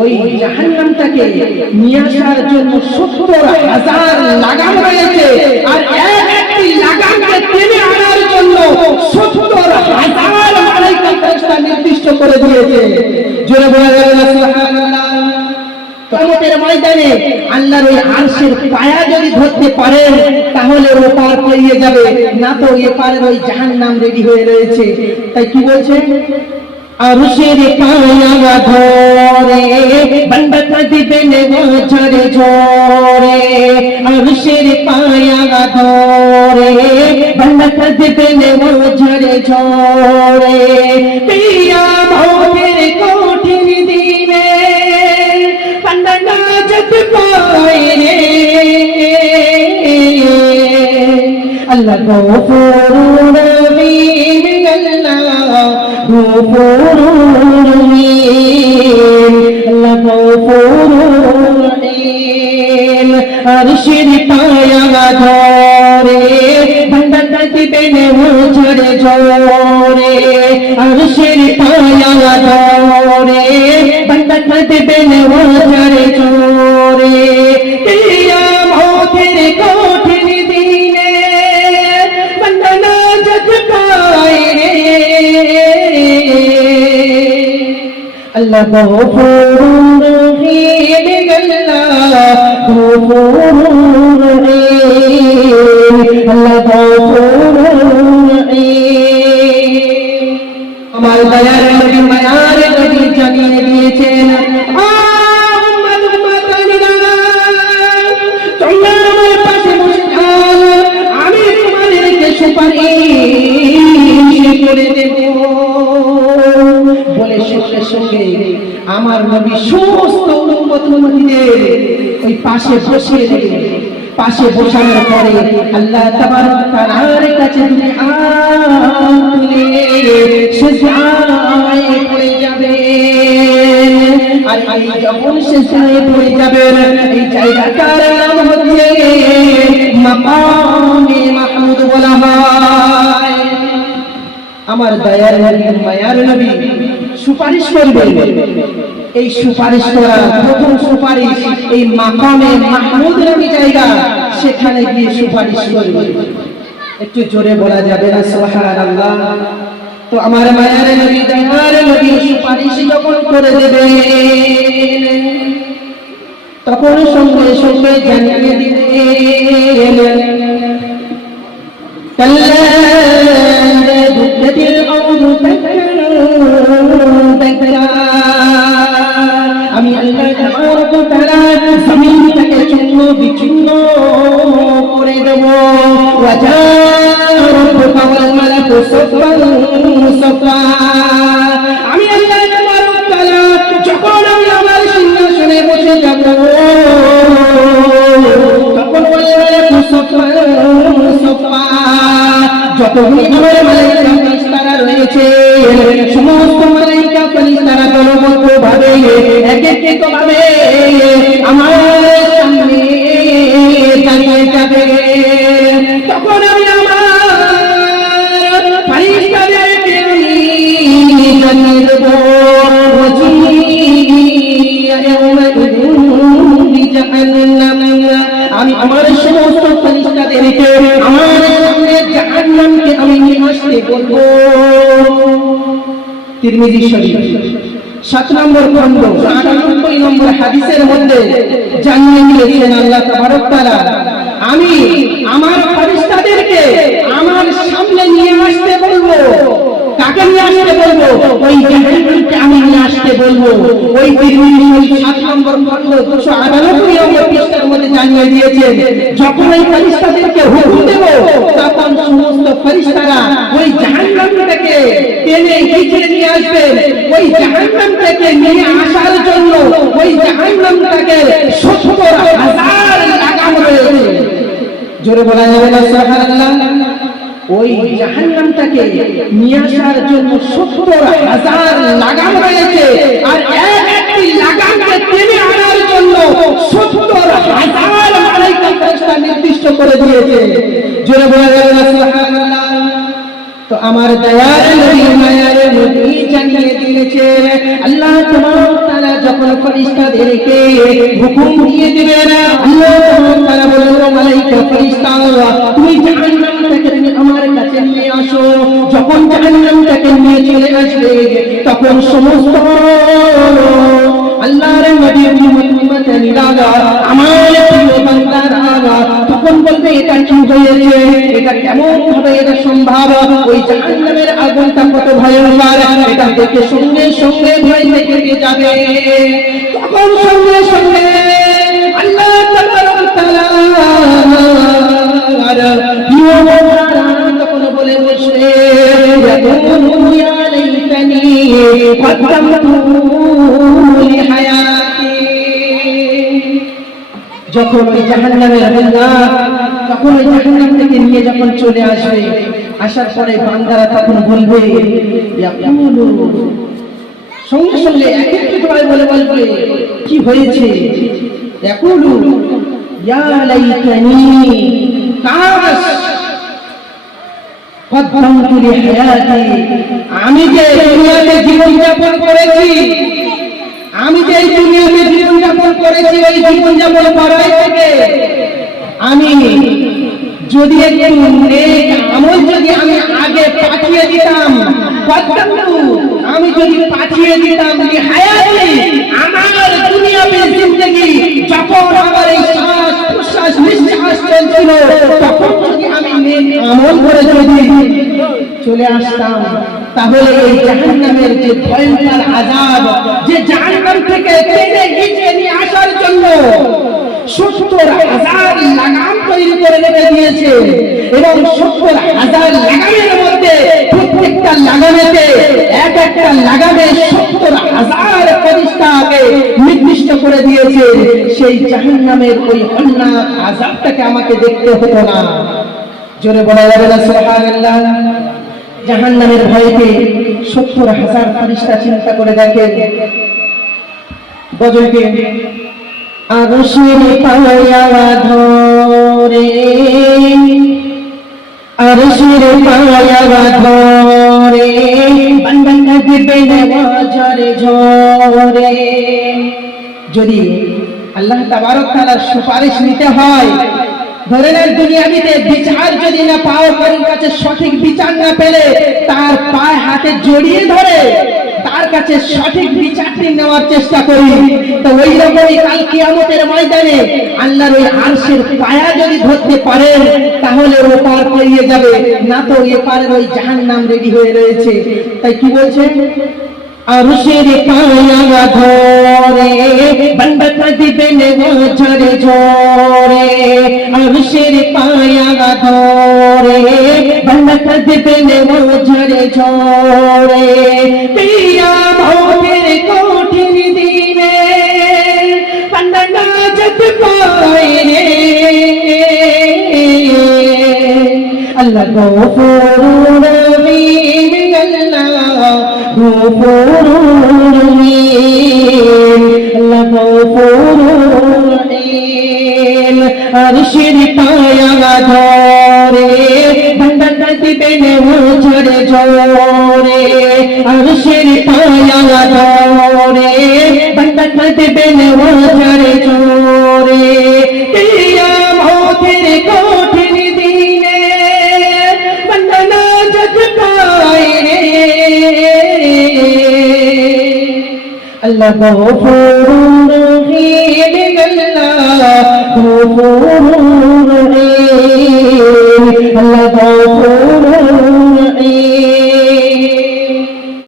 ওই জাহান্নামটাকে নিয়ে আসার জন্য ৭০,০০০ লাগাম রয়েছে, আর একটি লাগামকে টেনে আনার জন্য ৭০,০০০ মালায়েকা ফেরেশতা নির্দিষ্ট করে দিয়েছে। জোরে বলা যাবে না সুবহানাল্লাহ। কিয়ামতের ময়দানে আল্লাহর ওই আরশের পায়া যদি ধরতে পারেন তাহলে ও পার পেরিয়ে যাবে, না তো এপারের ওই জাহান্নাম রেডি হয়ে রয়েছে। তাই কি বলছে, আরশের পায়া ধরে বান্দা কাঁদিবে নেওয়া ঝরে ঝরে, আরশের পায়া ধরে বান্দা কাঁদিবে নেওয়া ঝরে ঝরে। কিয়ামতের কঠিন দিনে বান্দা নাজাত পায় রে, আল্লাহ গফুরুর রহিম, আল্লাহ গফুরুর রহিম, আল্লাহ গফুরুর রহিম। আরশের পায়া ধরে বান্দা কাঁদিবে নেওয়া ঝরে ঝরে, আরশের পায়া ধরে বান্দা কাঁদিবে নেওয়া ঝরে ঝরে। কিয়ামতের কঠিন দিনে বান্দা নাজাত পায় রে, আল্লাহ গফুরুর রহিম, আল্লাহ গফুরুর রহিম, আল্লাহ গফুরুর রহিম। আমার দয়ার নবী মায়ার নবী জানিয়ে দিয়েছেন, তোমরা আমার পাশে বসে থাকো, আমি তোমাদেরকে সুপারিশ করে দেব। বলে সঙ্গে সঙ্গে আমার নবী সমস্ত উম্মতদের ওই পাশে বসিয়ে দিলেন। পাশে বসানোর পরে আল্লাহ তাবারক তাআলার কাছে তুমি তুলে সিজদায় পড়ে যাবেন। আর এই যখন সিজদায় পড়ে যাবেন, এই জায়গাটার নাম হচ্ছে মাকামে মাহমুদ বলা হয়। আমার দয়ার নবী মায়ার নবী সুপারিশ করবেন। এই সুপারিশ করা প্রথম সুপারিশ এই মাকামে মাহমুদ নামী জায়গা, সেখানে গিয়ে সুপারিশ করবে। একটু জোরে বলা যাবে না সুবহানাল্লাহ। তো আমার মায়ার নবী দয়ার নবী সুপারিশ যখন করে দেবেন, তখন সঙ্গে সঙ্গে জানিয়ে দিলেন, কাল্লা দুক্কাতিল আরদু দাক্কা, আমি আল্লাহ তাবারক ওয়া তাআলা জমিনটাকে চূর্ণ বিচূর্ণ করে দেব। ওয়া জা'a রাব্বুকা ওয়াল মালাকু সাফফান সাফফা, আমি আল্লাহ তাবারক ওয়া তাআলা যখন আমি আমার সিংহাসনে বসে যাব, তখন ওয়াল মালাকু সাফফান সাফফা, যতগুলি আমার মালায়েকা ফেরেশতারা রয়েছে সমস্ত মালায়েকা ফেরেশতারা দলবদ্ধ ভাবে এক এক ভাবে আমার সামনে দাঁড়িয়ে যাবে। তখন আমি আমার ফেরেশতাদেরকে জানিয়ে দেব, আমি আমার সমস্ত ফেরেশতাদেরকে আমার সামনে জাহান্নামকে আমি নিয়ে আসতে বলবো। তিরমিজি শরীফ 7 নম্বর খণ্ড 98 নম্বর হাদিসের মধ্যে জানিয়ে দিয়েছেন আল্লাহ তাবারক তাআলা, আমি আমার ফেরেশতাদেরকে আমার সামনে নিয়ে আসতে বলবো। কাকে নিয়ে আসতে বলবো? ওই জাহান্নামকে আমি নিয়ে আসতে বলবো। ওই তিরমিজি শরীফ 7 নম্বর খণ্ড 298 নম্বর পৃষ্ঠার মধ্যে জানিয়ে দিয়েছেন, যখন ওই ফেরেশতাদেরকে হুকুম দেব, তখন সমস্ত ফেরেশতারা ওই জাহান্নামটাকে টেনে হিচড়ে নিয়ে আসবেন। ওই জাহান্নাম থেকে নিয়ে আসার জন্য ওই জাহান্নামটাকে ৭০,০০০ লাগাম রয়েছে। জোরে বলা যাবে না সুবহানাল্লাহ। ওই জাহান্নামটাকে নিয়ে আসার জন্য ৭০,০০০ লাগাম রয়েছে, আর একটি লাগামকে টেনে আনার জন্য ৭০,০০০ মালায়েকা ফেরেশতা নির্দিষ্ট করে দিয়েছে। জোরে বলা যাবে না সুবহানাল্লাহ। তো আমার দয়ার নবী মায়ার নবী জানিয়ে দিয়েছেন আল্লাহ তাআলা যখন ফেরেশতাদেরকে হুকুম দিয়ে দিবেন আল্লাহ তাআলা বলবেন মালায়েকা ফেরেশতা তুমি জাহান্নাম থেকে আমার কাছে নিয়ে আসো যখন জাহান্নাম থেকে নিয়ে চলে আসবে তখন সমস্ত আল্লাহর নবী উম্মতেরা আমার প্রিয় বান্দারা তখন বলবে এটা কি হয়েছে এটা কেমন ভাবে এটা সম্ভব ওই জাহান্নামের আগুনটা কত ভয়ঙ্কর এটা দেখে সঙ্গে সঙ্গে ভয় থেকে যাবে তখন সঙ্গে সঙ্গে আল্লাহ তাআলা প্রিয় বান্দারা তখন বলে বসবে ইয়া লাইতানি কদ্দামতু লিহায়াতি যখন ওই জাহান্নামের বান্দা তখন ওই জাহান্নাম থেকে নিয়ে যখন চলে আসবে আসার পরে বান্দারা তখন বলবে ইয়াকুলু সঙ্গে সঙ্গে এক একটি করে বলবে কি হয়েছে ইয়াকুলু ইয়া লাইতানি কাশ কদ্দামতু লিহায়াতি আমি যে দুনিয়াতে জীবন যাপন করেছি আমি যে এই দুনিয়াতে জীবন যাপন করেছি ওই জীবন যাপন করাই থেকে আমি যদি একটু নেক আমল যদি আমি আগে পাঠিয়ে দিতাম আমি যদি পাঠিয়ে দিতাম লিহায়াতি আমার দুনিয়াতে জিন্দেগি যখন আমার এই শ্বাস প্রশ্বাস নিঃশ্বাস চলছিল তখন যদি আমি নেক আমল করে যদি চলে আসতাম তাহলে এই জাহান্নামের যে ভয়ঙ্কর আযাব যে জাহান্নাম থেকে টেনে হিচড়ে নিয়ে আসার জন্য ৭০,০০০ লাগাম তৈরি করে রেখে দিয়েছে এবং ৭০,০০০ লাগামের মধ্যে প্রত্যেকটা লাগামেতে এক একটা লাগামে ৭০,০০০ ফেরেশতাকে নির্দিষ্ট করে দিয়েছে সেই জাহান্নামের ওই ভয়ানক আযাবটাকে আমাকে দেখতে হতো না জোরে বলা যাবে না সুবহানাল্লাহ জাহান্নামের ভয়কে ৭০,০০০ ফেরেশতা চিন্তা করে দেখেন গজলকে আরশের পায়া ধরে আরশের পায়া ধরে বান্দা কাঁদবে ঝরে ঝরে যদি আল্লাহ তাবারক তাআলার সুপারিশ নিতে হয় ধরে নেন দুনিয়াতে বিচার যদি না পাও কারোর কাছে সঠিক বিচার না পেলে তার পায়ে হাতে জড়িয়ে ধরে তার কাছে সঠিক বিচারটি নেওয়ার চেষ্টা করি তো ওই রকমই কাল কিয়ামতের ময়দানে আল্লাহর ওই আরশের পায়া যদি ধরতে পারেন তাহলে ও পার পেরিয়ে যাবে না তো এপারের ওই জাহান্নাম রেডি হয়ে রয়েছে তাই কি বলছে আরশের পায়া ধরে বান্দা কাঁদবে ঝরে ঝরে আরশের পায়া ধরে বান্দা কাঁদবে ঝরে ঝরে কিয়ামতের কঠিন দিনে বান্দা নাজাত পায় রে আল্লাহ গফুরুর রহিম আল্লাহ গফুরুর রহিম আল্লাহ গফুরুর রহিম আরশের পায়া ধরে বান্দা কাঁদবে ঝরে ঝরে আরশের পায়া ধরে বান্দা কাঁদবে ঝরে ঝরে কিয়ামতের কঠিন দিনে বান্দা নাজাত পায় রে আল্লাহ গফুরুর রহিম আল্লাহ গফুরুর